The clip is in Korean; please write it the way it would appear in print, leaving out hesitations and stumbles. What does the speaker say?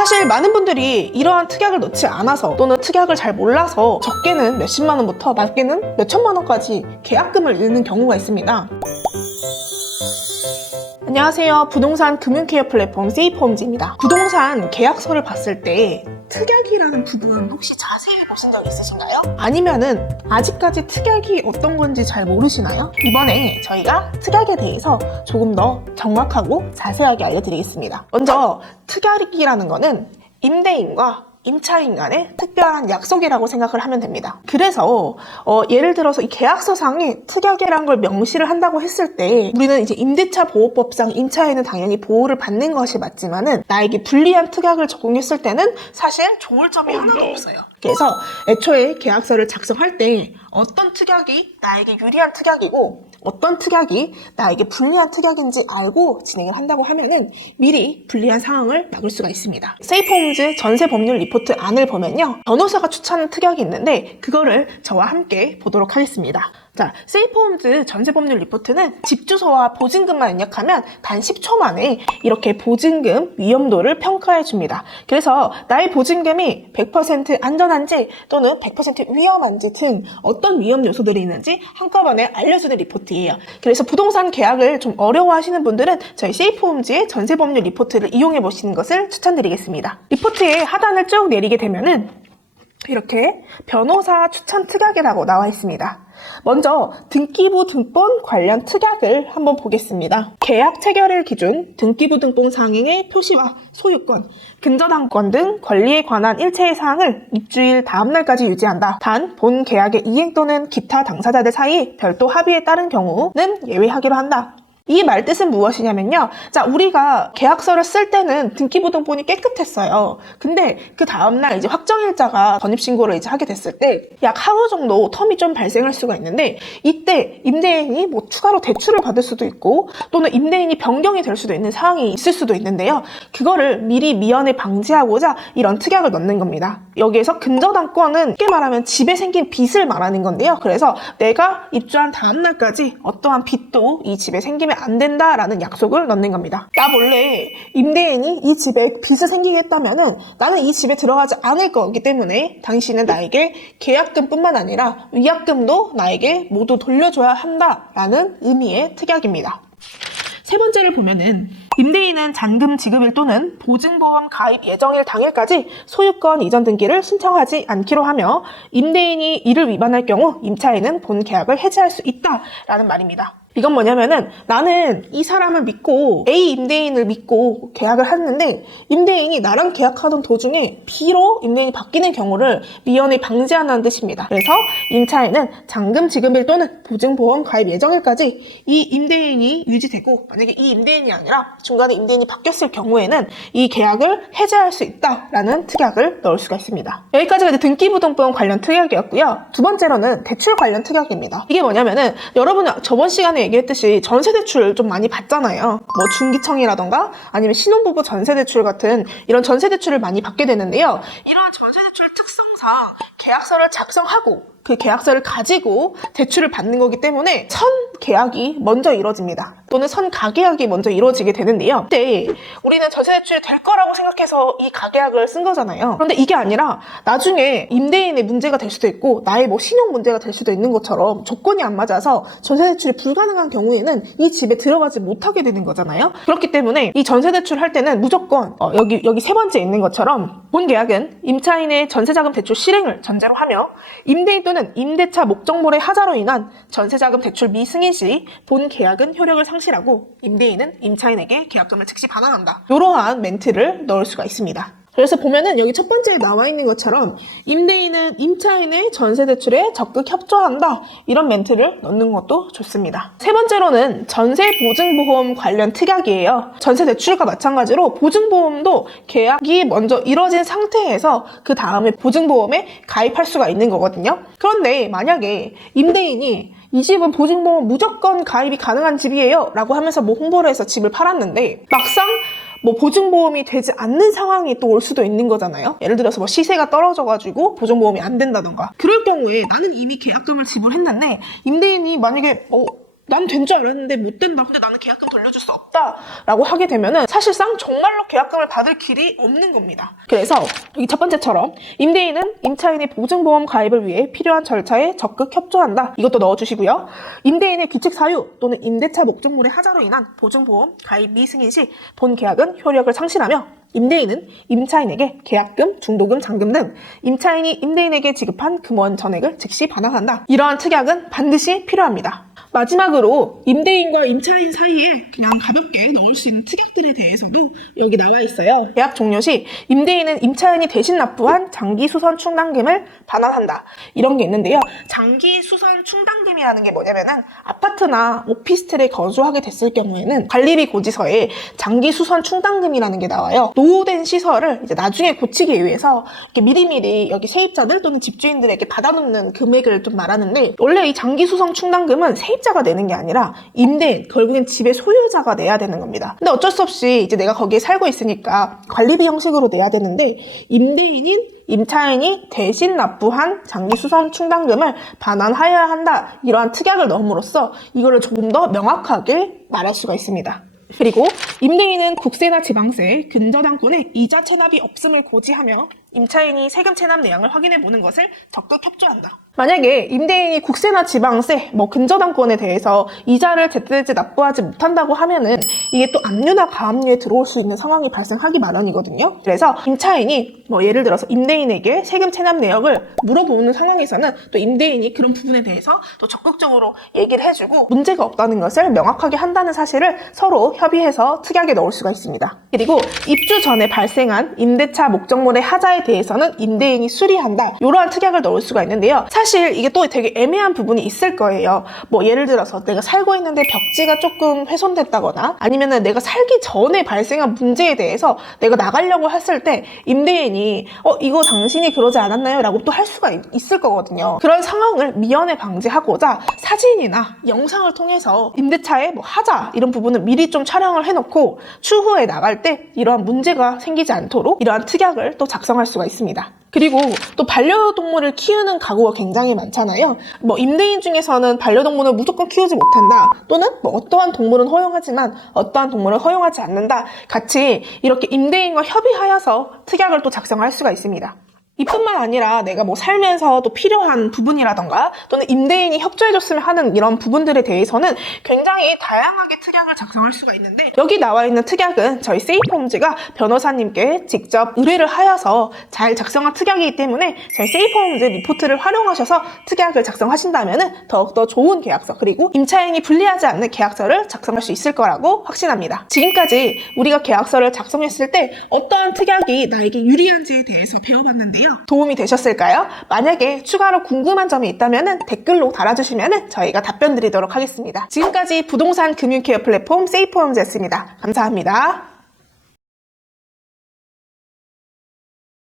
사실 많은 분들이 이러한 특약을 넣지 않아서 또는 특약을 잘 몰라서 적게는 몇십만 원부터 많게는 몇천만 원까지 계약금을 잃는 경우가 있습니다. 안녕하세요. 부동산 금융케어 플랫폼 세이프홈즈입니다. 부동산 계약서를 봤을 때 특약이라는 부분 혹시 자세히 보신 적 있으신가요? 아니면은 아직까지 특약이 어떤 건지 잘 모르시나요? 이번에 저희가 특약에 대해서 조금 더 정확하고 자세하게 알려드리겠습니다. 먼저 특약이라는 거는 임대인과 임차인 간의 특별한 약속이라고 생각을 하면 됩니다. 그래서 예를 들어서 이 계약서상에 특약이라는 걸 명시를 한다고 했을 때 우리는 이제 임대차 보호법상 임차인은 당연히 보호를 받는 것이 맞지만은 나에게 불리한 특약을 적용했을 때는 사실 좋을 점이 하나도 없어요. 그래서 애초에 계약서를 작성할 때 어떤 특약이 나에게 유리한 특약이고 어떤 특약이 나에게 불리한 특약인지 알고 진행을 한다고 하면은 미리 불리한 상황을 막을 수가 있습니다. 세이프홈즈 전세 법률 리포트 안을 보면요, 변호사가 추천한 특약이 있는데 그거를 저와 함께 보도록 하겠습니다. 자, 세이프홈즈 전세법률 리포트는 집 주소와 보증금만 입력하면 단 10초 만에 이렇게 보증금 위험도를 평가해 줍니다. 그래서 나의 보증금이 100% 안전한지 또는 100% 위험한지 등 어떤 위험 요소들이 있는지 한꺼번에 알려주는 리포트예요. 그래서 부동산 계약을 좀 어려워하시는 분들은 저희 세이프홈즈의 전세법률 리포트를 이용해 보시는 것을 추천드리겠습니다. 리포트의 하단을 쭉 내리게 되면은 이렇게 변호사 추천 특약이라고 나와 있습니다. 먼저 등기부 등본 관련 특약을 한번 보겠습니다. 계약 체결일 기준 등기부 등본 상행의 표시와 소유권, 근저당권 등 권리에 관한 일체의 사항을 입주일 다음 날까지 유지한다. 단 본 계약의 이행 또는 기타 당사자들 사이 별도 합의에 따른 경우는 예외하기로 한다. 이 말 뜻은 무엇이냐면요. 자, 우리가 계약서를 쓸 때는 등기부 등본이 깨끗했어요. 근데 그 다음날 이제 확정일자가 전입신고를 이제 하게 됐을 때 약 하루 정도 텀이 좀 발생할 수가 있는데 이때 임대인이 뭐 추가로 대출을 받을 수도 있고 또는 임대인이 변경이 될 수도 있는 상황이 있을 수도 있는데요. 그거를 미리 미연에 방지하고자 이런 특약을 넣는 겁니다. 여기에서 근저당권은 쉽게 말하면 집에 생긴 빚을 말하는 건데요. 그래서 내가 입주한 다음날까지 어떠한 빚도 이 집에 생기면 안 된다라는 약속을 넣는 겁니다. 나 몰래 임대인이 이 집에 빚을 생기게 했다면은 나는 이 집에 들어가지 않을 거기 때문에 당신은 나에게 계약금뿐만 아니라 위약금도 나에게 모두 돌려줘야 한다라는 의미의 특약입니다. 세 번째를 보면은 임대인은 잔금 지급일 또는 보증보험 가입 예정일 당일까지 소유권 이전 등기를 신청하지 않기로 하며 임대인이 이를 위반할 경우 임차인은 본 계약을 해지할 수 있다라는 말입니다. 이건 뭐냐면은 나는 이 사람을 믿고 A 임대인을 믿고 계약을 했는데 임대인이 나랑 계약하던 도중에 B로 임대인이 바뀌는 경우를 미연에 방지한다는 뜻입니다. 그래서 임차인은 잔금 지급일 또는 보증보험 가입 예정일까지 이 임대인이 유지되고 만약에 이 임대인이 아니라 중간에 임대인이 바뀌었을 경우에는 이 계약을 해지할 수 있다라는 특약을 넣을 수가 있습니다. 여기까지가 이제 등기부등본 관련 특약이었고요. 두 번째로는 대출 관련 특약입니다. 이게 뭐냐면은 여러분은 저번 시간에 얘기했듯이 전세대출 좀 많이 받잖아요. 뭐 중기청이라던가 아니면 신혼부부 전세대출 같은 이런 전세대출을 많이 받게 되는데요. 이러한 전세대출 특성상 계약서를 작성하고 그 계약서를 가지고 대출을 받는 거기 때문에 선 계약이 먼저 이루어집니다. 또는 선 가계약이 먼저 이루어지게 되는데요. 그때 우리는 전세대출이 될 거라고 생각해서 이 가계약을 쓴 거잖아요. 그런데 이게 아니라 나중에 임대인의 문제가 될 수도 있고 나의 뭐 신용 문제가 될 수도 있는 것처럼 조건이 안 맞아서 전세대출이 불가능한 경우에는 이 집에 들어가지 못하게 되는 거잖아요. 그렇기 때문에 이 전세대출 할 때는 무조건 여기 세 번째 있는 것처럼 본 계약은 임차인의 전세자금 대출 실행을 전제로 하며 임대인 또는 임대차 목적물의 하자로 인한 전세자금 대출 미승인 시 본 계약은 효력을 상실하고 임대인은 임차인에게 계약금을 즉시 반환한다. 이러한 멘트를 넣을 수가 있습니다. 그래서 보면은 여기 첫 번째에 나와 있는 것처럼 임대인은 임차인의 전세 대출에 적극 협조한다 이런 멘트를 넣는 것도 좋습니다. 세 번째로는 전세 보증보험 관련 특약이에요. 전세 대출과 마찬가지로 보증보험도 계약이 먼저 이뤄진 상태에서 그 다음에 보증보험에 가입할 수가 있는 거거든요. 그런데 만약에 임대인이 이 집은 보증보험 무조건 가입이 가능한 집이에요 라고 하면서 뭐 홍보를 해서 집을 팔았는데 막상 뭐 보증보험이 되지 않는 상황이 또 올 수도 있는 거잖아요. 예를 들어서 뭐 시세가 떨어져가지고 보증보험이 안 된다던가. 그럴 경우에 나는 이미 계약금을 지불했는데 임대인이 만약에 난 된 줄 알았는데 못 된다. 근데 나는 계약금 돌려줄 수 없다. 라고 하게 되면은 사실상 정말로 계약금을 받을 길이 없는 겁니다. 그래서 여기 첫 번째처럼 임대인은 임차인의 보증보험 가입을 위해 필요한 절차에 적극 협조한다. 이것도 넣어주시고요. 임대인의 규칙 사유 또는 임대차 목적물의 하자로 인한 보증보험 가입 미승인 시 본 계약은 효력을 상실하며 임대인은 임차인에게 계약금, 중도금, 잔금 등 임차인이 임대인에게 지급한 금원 전액을 즉시 반환한다. 이러한 특약은 반드시 필요합니다. 마지막으로 임대인과 임차인 사이에 그냥 가볍게 넣을 수 있는 특약들에 대해서도 여기 나와 있어요. 계약 종료 시 임대인은 임차인이 대신 납부한 장기수선 충당금을 반환한다. 이런 게 있는데요. 장기수선 충당금이라는 게 뭐냐면은 아파트나 오피스텔에 거주하게 됐을 경우에는 관리비 고지서에 장기수선 충당금이라는 게 나와요. 노후된 시설을 이제 나중에 고치기 위해서 이렇게 미리미리 여기 세입자들 또는 집주인들에게 받아놓는 금액을 좀 말하는데, 원래 이 장기수선 충당금은 세입자가 내는 게 아니라 임대인, 결국엔 집의 소유자가 내야 되는 겁니다. 근데 어쩔 수 없이 이제 내가 거기에 살고 있으니까 관리비 형식으로 내야 되는데, 임대인인 임차인이 대신 납부한 장기수선 충당금을 반환하여야 한다. 이러한 특약을 넣음으로써 이거를 조금 더 명확하게 말할 수가 있습니다. 그리고 임대인은 국세나 지방세, 근저당권에 이자 체납이 없음을 고지하며 임차인이 세금 체납 내역을 확인해 보는 것을 적극 협조한다. 만약에 임대인이 국세나 지방세, 근저당권에 대해서 이자를 제때제때 납부하지 못한다고 하면은 이게 또 압류나 가압류에 들어올 수 있는 상황이 발생하기 마련이거든요. 그래서 임차인이 예를 들어서 임대인에게 세금 체납 내역을 물어보는 상황에서는 또 임대인이 그런 부분에 대해서 또 적극적으로 얘기를 해주고 문제가 없다는 것을 명확하게 한다는 사실을 서로 협의해서 특약에 넣을 수가 있습니다. 그리고 입주 전에 발생한 임대차 목적물의 하자에 대해서는 임대인이 수리한다. 이러한 특약을 넣을 수가 있는데요. 사실 이게 또 되게 애매한 부분이 있을 거예요. 예를 들어서 내가 살고 있는데 벽지가 조금 훼손됐다거나 아니면은 내가 살기 전에 발생한 문제에 대해서 내가 나가려고 했을 때 임대인이 이거 당신이 그러지 않았나요? 라고 또 할 수가 있을 거거든요. 그런 상황을 미연에 방지하고자 사진이나 영상을 통해서 임대차의 하자 이런 부분을 미리 좀 촬영을 해놓고 추후에 나갈 때 이러한 문제가 생기지 않도록 이러한 특약을 또 작성할 수가 있습니다. 그리고 또 반려동물을 키우는 가구가 굉장히 많잖아요. 임대인 중에서는 반려동물을 무조건 키우지 못한다, 또는 어떠한 동물은 허용하지만 어떠한 동물은 허용하지 않는다, 같이 이렇게 임대인과 협의하여서 특약을 또 작성할 수가 있습니다. 이뿐만 아니라 내가 살면서 또 필요한 부분이라던가 또는 임대인이 협조해줬으면 하는 이런 부분들에 대해서는 굉장히 다양하게 특약을 작성할 수가 있는데, 여기 나와 있는 특약은 저희 세이프홈즈가 변호사님께 직접 의뢰를 하여서 잘 작성한 특약이기 때문에 저희 세이프홈즈 리포트를 활용하셔서 특약을 작성하신다면 더욱더 좋은 계약서, 그리고 임차인이 불리하지 않는 계약서를 작성할 수 있을 거라고 확신합니다. 지금까지 우리가 계약서를 작성했을 때 어떠한 특약이 나에게 유리한지에 대해서 배워봤는데요. 도움이 되셨을까요? 만약에 추가로 궁금한 점이 있다면 댓글로 달아주시면 저희가 답변 드리도록 하겠습니다. 지금까지 부동산 금융케어 플랫폼 세이프홈즈였습니다. 감사합니다.